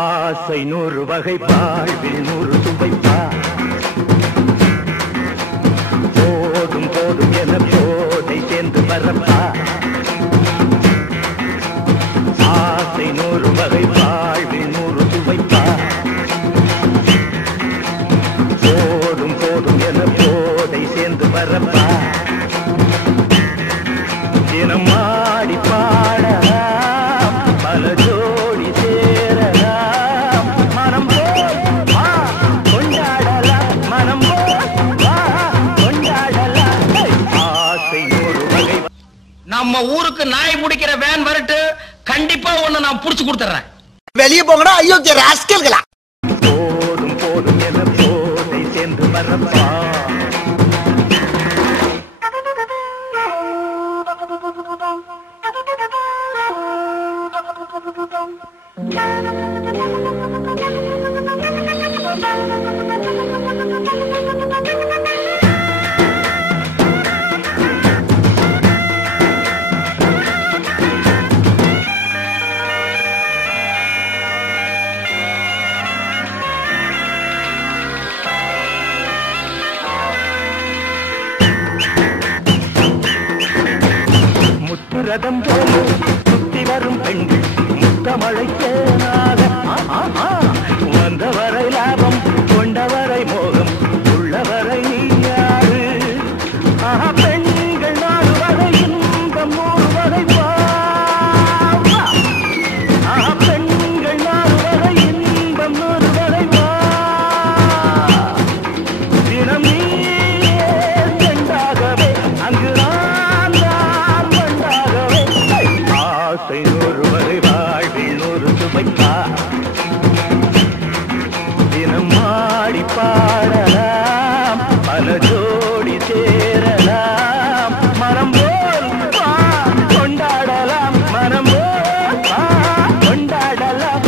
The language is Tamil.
ஆசை 100 வகை வாழ்வில் 100 சுவைப்பா போதும் போதும் என போதை சேர்ந்து வரப்பா ஆசை 100 வகை வாழ்வில் 100 சுவைப்பா போதும் போதும் என போதை சேர்ந்து வரப்பா தினம் ஆடி பாடலாம் பல ஜோடி சேரலாம் மனம் வா கொண்டாடலாம் மனம் வா கொண்டாடலாம் ஆசை 100 வகை. நம்ம ஊருக்கு நாய் பிடிக்கிற வேன் வரட்டு கண்டிப்பா ஒண்ணு நான் புடிச்சு கொடுத்துறேன். வெளியே போங்கடா அயோக்கிய ராஸ்கல்களா. போதும் போதும் என போதை சேர்ந்து வரப்பா முத்துரதம் போல சுத்தி வரும் பெண்கள் முத்தமழை தேனாக வந்தவரை லாபம் கொண்டவரை மோகம் உள்ளவரை நீ யாரு பெண்கள் 4 வகை இன்பம் 100 வகை பெண்கள் 4 வகை இன்பம் 100 வகை தினம் நீயே சென்றாகவே அங்கு ஆசை 100 வகை வாழ்வில் 100 சுவைப்பா தினம் ஆடி பாடலாம் பல ஜோடி சேரலாம் மனம் போல் வா கொண்டாடலாம் மனம் போல் வா கொண்டாடலாம்